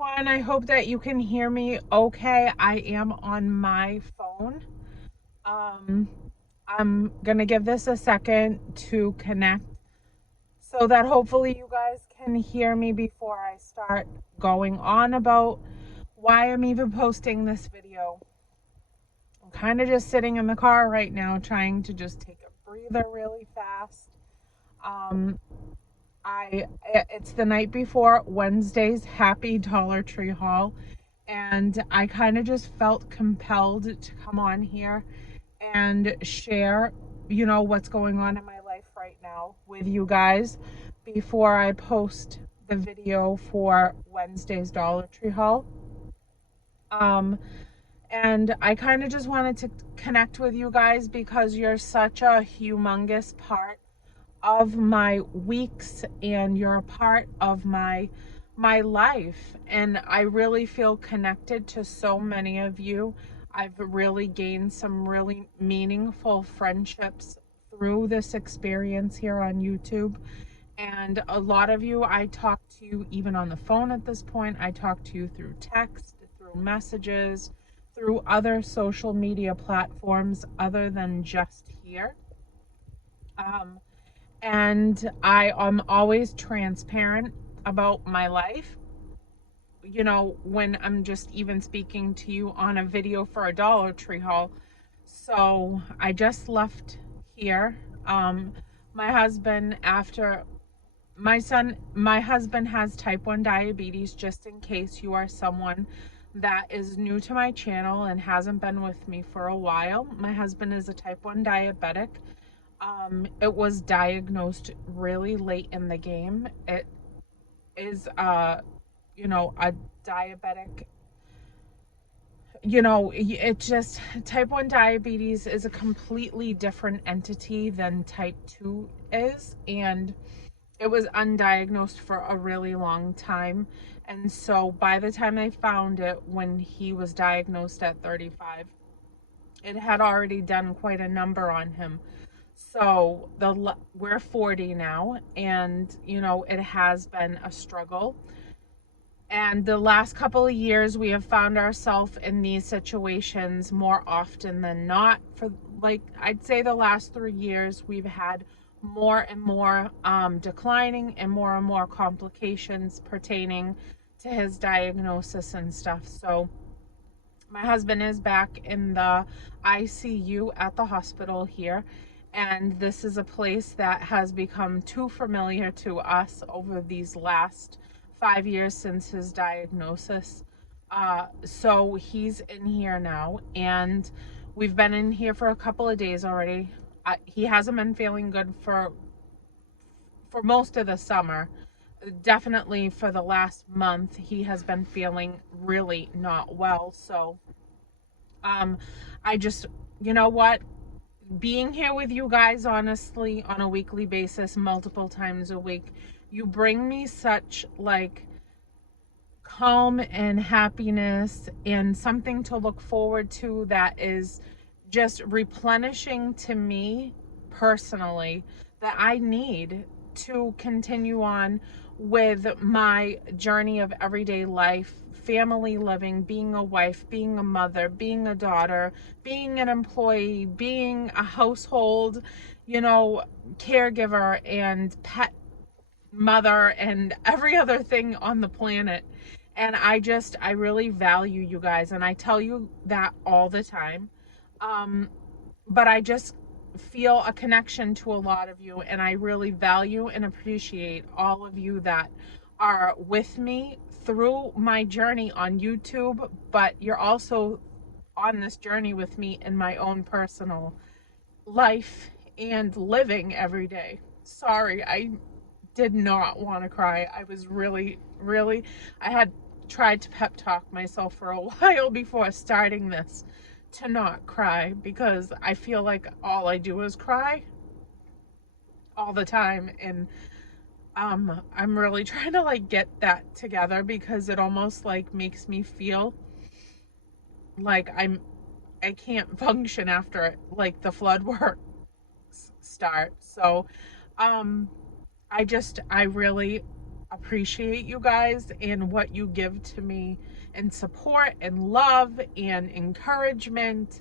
everyone. I hope that you can hear me okay. I am on my phone. Um, I'm gonna give this a second to connect so that hopefully you guys can hear me before I start going on about why I'm even posting this video. I'm kind of just sitting in the car right now trying to just take a breather really fast. Um, it's the night before Wednesday's Happy Dollar Tree haul, and I kind of just felt compelled to come on here and share, what's going on in my life right now with you guys before I post the video for Wednesday's Dollar Tree haul. And I kind of just wanted to connect with you guys because you're such a humongous part of my weeks, and you're a part of my life, and I really feel connected to so many of you. I've really gained some really meaningful friendships through this experience here on YouTube, and a lot of you I talk to even on the phone at this point. I talk to you through text, through messages, through other social media platforms other than just here. And I am always transparent about my life. When I'm just even speaking to you on a video for a Dollar Tree haul. So I just left here. My husband, after my husband has type 1 diabetes, just in case you are someone that is new to my channel and hasn't been with me for a while. My husband is a type 1 diabetic. It was diagnosed really late in the game. It is, a diabetic, it just, type 1 diabetes is a completely different entity than type 2 is. And it was undiagnosed for a really long time. And so by the time they found it, when he was diagnosed at 35, it had already done quite a number on him. So we're 40 now, and it has been a struggle. And the last couple of years, we have found ourselves in these situations more often than not. For, like, I'd say the last 3 years, we've had more and more declining and more complications pertaining to his diagnosis and stuff. So my husband is back in the ICU at the hospital here, and this is a place that has become too familiar to us over these last 5 years since his diagnosis. So he's in here now, and we've been in here for a couple of days already. He hasn't been feeling good for most of the summer. Definitely for the last month, he has been feeling really not well. So I just, being here with you guys, honestly, on a weekly basis, multiple times a week, you bring me such like calm and happiness and something to look forward to that is just replenishing to me personally, that I need to continue on with my journey of everyday life, family living, being a wife, being a mother, being a daughter, being an employee, being a household, caregiver and pet mother and every other thing on the planet. And I really value you guys, and I tell you that all the time. But I just feel a connection to a lot of you, and I really value and appreciate all of you that are with me through my journey on YouTube, but you're also on this journey with me in my own personal life and living every day. Sorry, I did not want to cry. I was really, I had tried to pep talk myself for a while before starting this to not cry, because I feel like all I do is cry all the time. And I'm really trying to like get that together, because it almost like makes me feel like I can't function after like the flood works start. So I really appreciate you guys and what you give to me and support and love and encouragement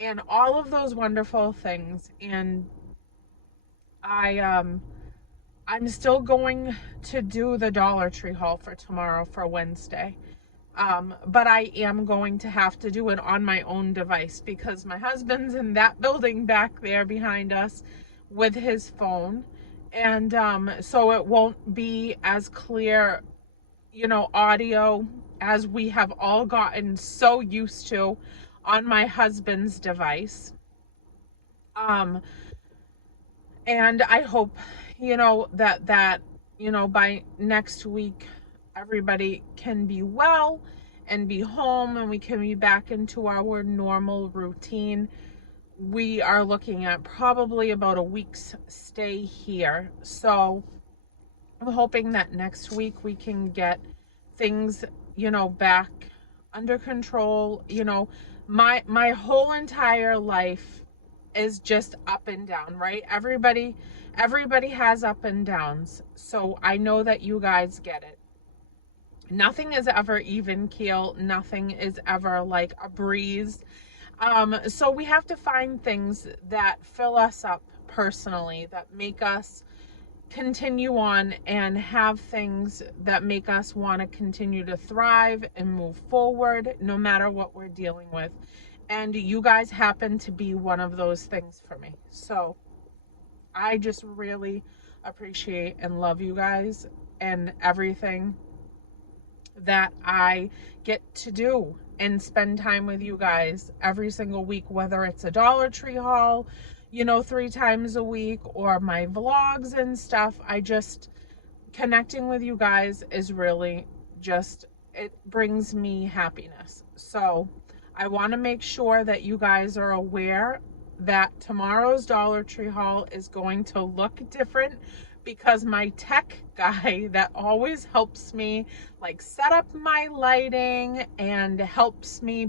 and all of those wonderful things. And I'm still going to do the Dollar Tree haul for tomorrow for Wednesday. But I am going to have to do it on my own device because my husband's in that building back there behind us with his phone. And so it won't be as clear, audio as we have all gotten so used to on my husband's device. And I hope, that by next week, everybody can be well and be home and we can be back into our normal routine. We are looking at probably about a week's stay here. So I'm hoping that next week we can get things, back under control. My whole entire life is just up and down, right? Everybody has up and downs. So I know that you guys get it. Nothing is ever even keel. Nothing is ever like a breeze. So we have to find things that fill us up personally, that make us continue on and have things that make us want to continue to thrive and move forward no matter what we're dealing with. And you guys happen to be one of those things for me. So I just really appreciate and love you guys and everything that I get to do and spend time with you guys every single week, whether it's a Dollar Tree haul, 3 times a week, or my vlogs and stuff. Connecting with you guys is really it brings me happiness. So I want to make sure that you guys are aware that tomorrow's Dollar Tree haul is going to look different because my tech guy that always helps me set up my lighting and helps me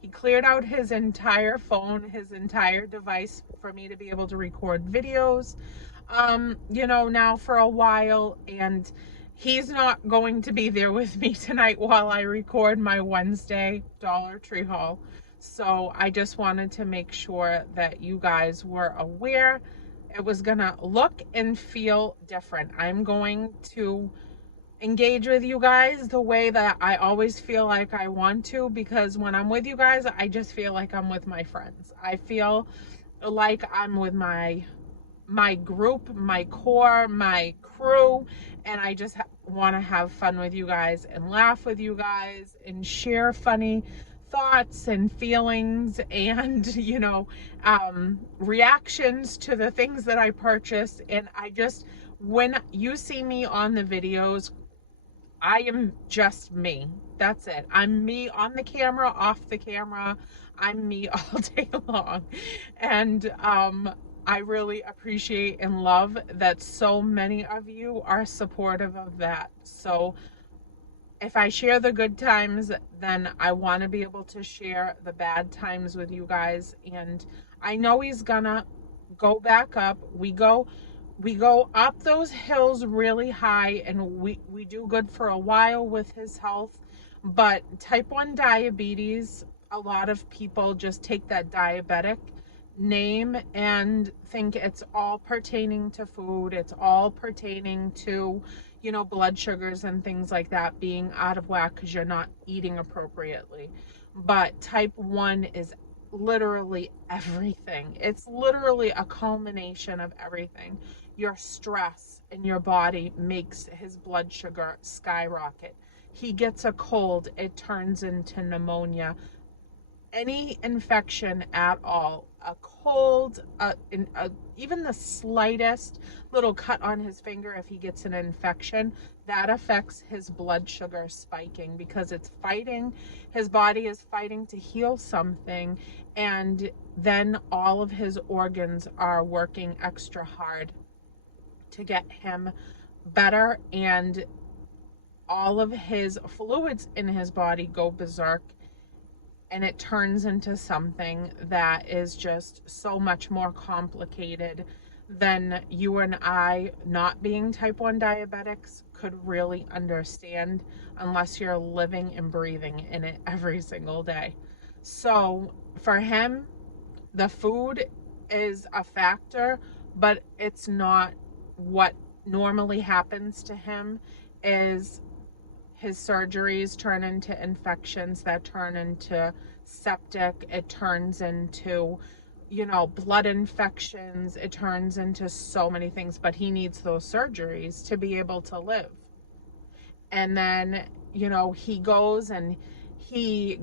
he cleared out his entire phone, his entire device for me to be able to record videos, now for a while, and he's not going to be there with me tonight while I record my Wednesday Dollar Tree haul. So I just wanted to make sure that you guys were aware. It was gonna look and feel different. I'm going to engage with you guys the way that I always feel like I want to, because when I'm with you guys, I just feel like I'm with my friends. I feel like I'm with my group, my core, my crew, and I just want to have fun with you guys and laugh with you guys and share funny thoughts and feelings and reactions to the things that I purchase. And when you see me on the videos, I am just me. That's it. I'm me on the camera, off the camera. I'm me all day long. And I really appreciate and love that so many of you are supportive of that. So if I share the good times, then I want to be able to share the bad times with you guys. And I know he's gonna go back up. We go up those hills really high, and we do good for a while with his health. But type 1 diabetes, a lot of people just take that diabetic name and think it's all pertaining to food. It's all pertaining to blood sugars and things like that being out of whack because you're not eating appropriately. But type 1 is literally everything. It's literally a culmination of everything. Your stress in your body makes his blood sugar skyrocket. He gets a cold, it turns into pneumonia. Any infection at all, a cold, even the slightest little cut on his finger, if he gets an infection, that affects his blood sugar spiking because his body is fighting to heal something, and then all of his organs are working extra hard to get him better, and all of his fluids in his body go berserk. And it turns into something that is just so much more complicated than you and I, not being type 1 diabetics, could really understand unless you're living and breathing in it every single day. So for him, the food is a factor, but it's not. What normally happens to him is his surgeries turn into infections that turn into septic. It turns into, blood infections. It turns into so many things, but he needs those surgeries to be able to live. And then, he goes and he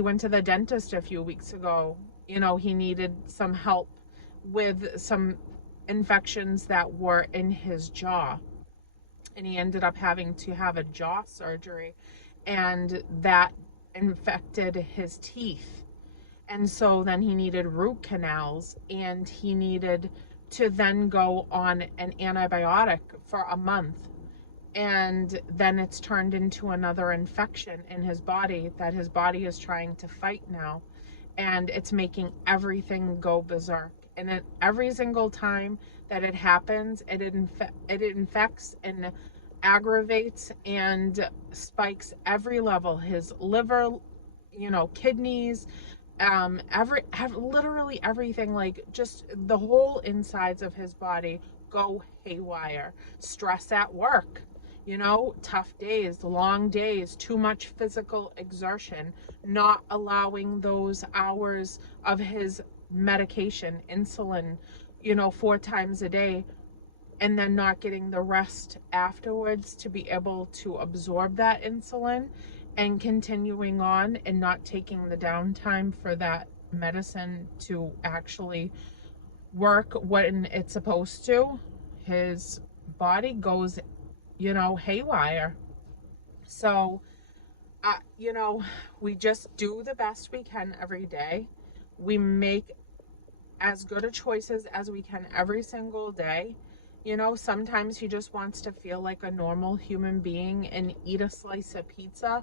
went to the dentist a few weeks ago. He needed some help with some infections that were in his jaw, and he ended up having to have a jaw surgery, and that infected his teeth. And so then he needed root canals, and he needed to then go on an antibiotic for a month. And then it's turned into another infection in his body that his body is trying to fight now. And it's making everything go berserk. And every single time that it happens, it infects and aggravates and spikes every level. His liver, kidneys, literally everything, like just the whole insides of his body go haywire. Stress at work, tough days, long days, too much physical exertion, not allowing those hours of his medication, insulin, 4 times a day, and then not getting the rest afterwards to be able to absorb that insulin, and continuing on and not taking the downtime for that medicine to actually work when it's supposed to. His body goes, haywire. So, we just do the best we can every day. We make as good a choices as we can every single day. Sometimes he just wants to feel like a normal human being and eat a slice of pizza,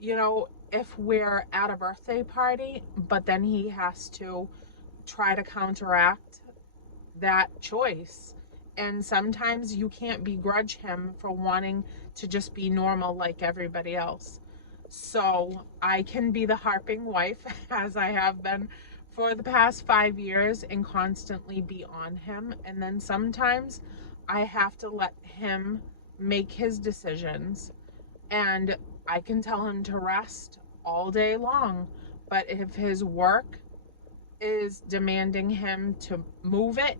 if we're at a birthday party, but then he has to try to counteract that choice. And sometimes you can't begrudge him for wanting to just be normal like everybody else. So I can be the harping wife, as I have been for the past 5 years, and constantly be on him. And then sometimes I have to let him make his decisions. And I can tell him to rest all day long. But if his work is demanding him to move it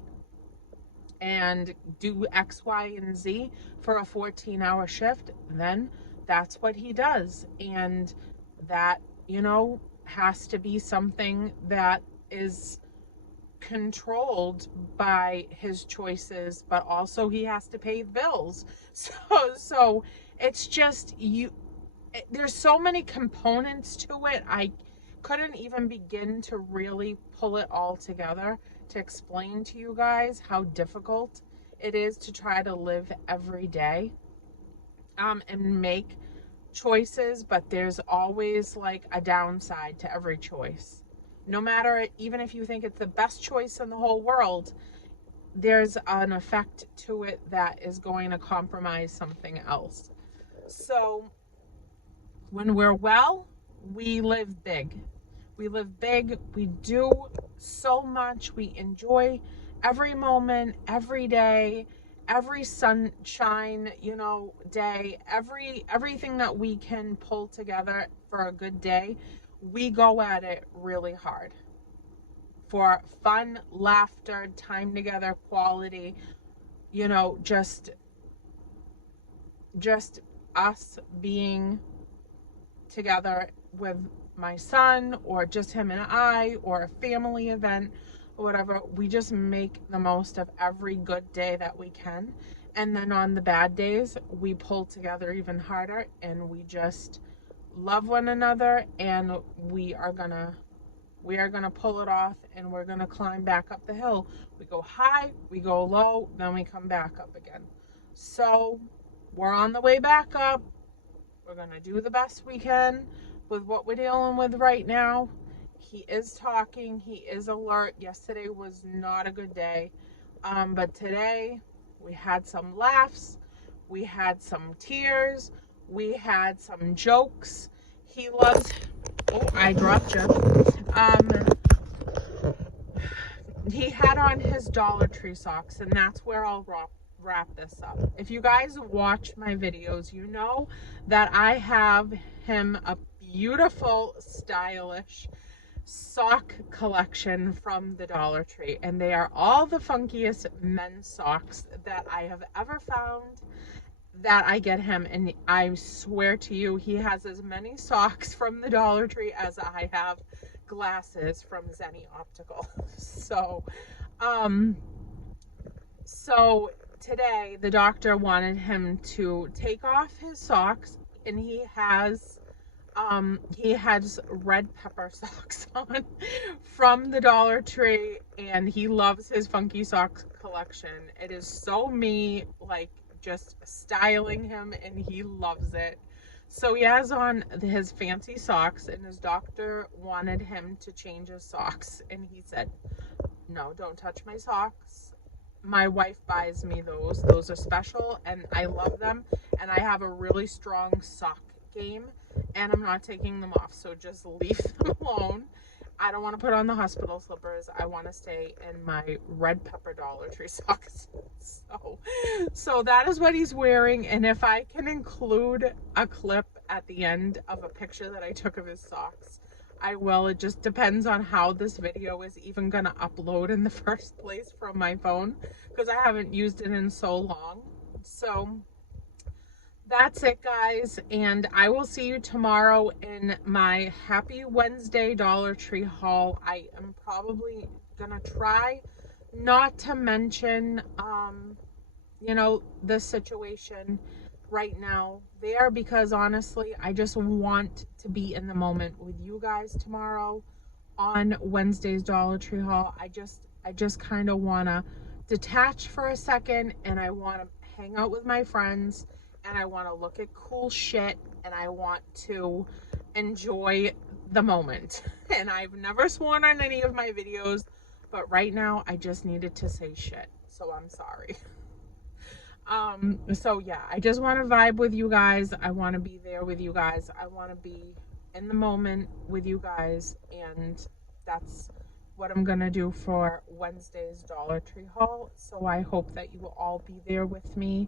and do X, Y, and Z for a 14-hour shift, then that's what he does. And that, has to be something that is controlled by his choices, but also he has to pay the bills. So it's just there's so many components to it. I couldn't even begin to really pull it all together to explain to you guys how difficult it is to try to live every day, and make choices, but there's always like a downside to every choice. No matter, even if you think it's the best choice in the whole world, there's an effect to it that is going to compromise something else. So when we're well, we live big. We live big. We do so much. We enjoy every moment, every day, every sunshine, day, everything that we can pull together for a good day. We go at it really hard for fun, laughter, time together, quality, just us being together with my son, or just him and I, or a family event or whatever. We just make the most of every good day that we can. And then on the bad days, we pull together even harder, and we just love one another, and we are gonna pull it off, and we're gonna climb back up the hill. We go high, we go low, then we come back up again. So we're on the way back up. We're gonna do the best we can with what we're dealing with right now. He is talking, he is alert. Yesterday was not a good day. But today we had some laughs, we had some tears, we had some jokes. He loves, oh, I dropped you. He had on his Dollar Tree socks, and that's where I'll wrap this up. If you guys watch my videos, you know that I have him a beautiful, stylish sock collection from the Dollar Tree, and they are all the funkiest men's socks that I have ever found that I get him. And I swear to you, he has as many socks from the Dollar Tree as I have glasses from Zenni Optical. So today the doctor wanted him to take off his socks, and he has red pepper socks on from the Dollar Tree, and he loves his funky socks collection. It is so me, like, just styling him, and he loves it. So he has on his fancy socks, and his doctor wanted him to change his socks, and he said, no, don't touch my socks. My wife buys me those. Those are special, and I love them, and I have a really strong sock game, and I'm not taking them off, so just leave them alone. I don't want to put on the hospital slippers. I want to stay in my red pepper Dollar Tree socks. So that is what he's wearing, and if I can include a clip at the end of a picture that I took of his socks, I will. It just depends on how this video is even going to upload in the first place from my phone, because I haven't used it in so long. So that's it, guys, and I will see you tomorrow in my Happy Wednesday Dollar Tree haul. I am probably gonna try not to mention the situation right now there, because honestly I just want to be in the moment with you guys tomorrow on Wednesday's Dollar Tree haul. I just kind of want to detach for a second, and I want to hang out with my friends, and I want to look at cool shit, and I want to enjoy the moment. And I've never sworn on any of my videos, but right now I just needed to say shit, so I'm sorry. So yeah, I just want to vibe with you guys. I want to be there with you guys. I want to be in the moment with you guys, and that's what I'm gonna do for Wednesday's Dollar Tree haul. So I hope that you will all be there with me,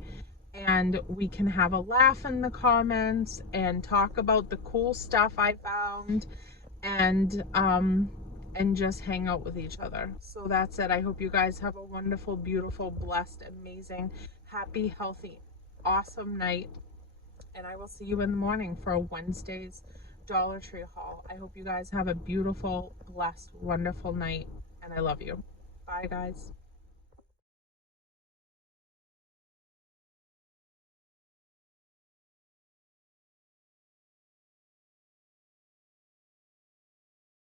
and we can have a laugh in the comments and talk about the cool stuff I found, and just hang out with each other. So that's it. I hope you guys have a wonderful, beautiful, blessed, amazing, happy, healthy, awesome night, and I will see you in the morning for Wednesday's Dollar Tree haul. I hope you guys have a beautiful, blessed, wonderful night, and I love you. Bye, guys.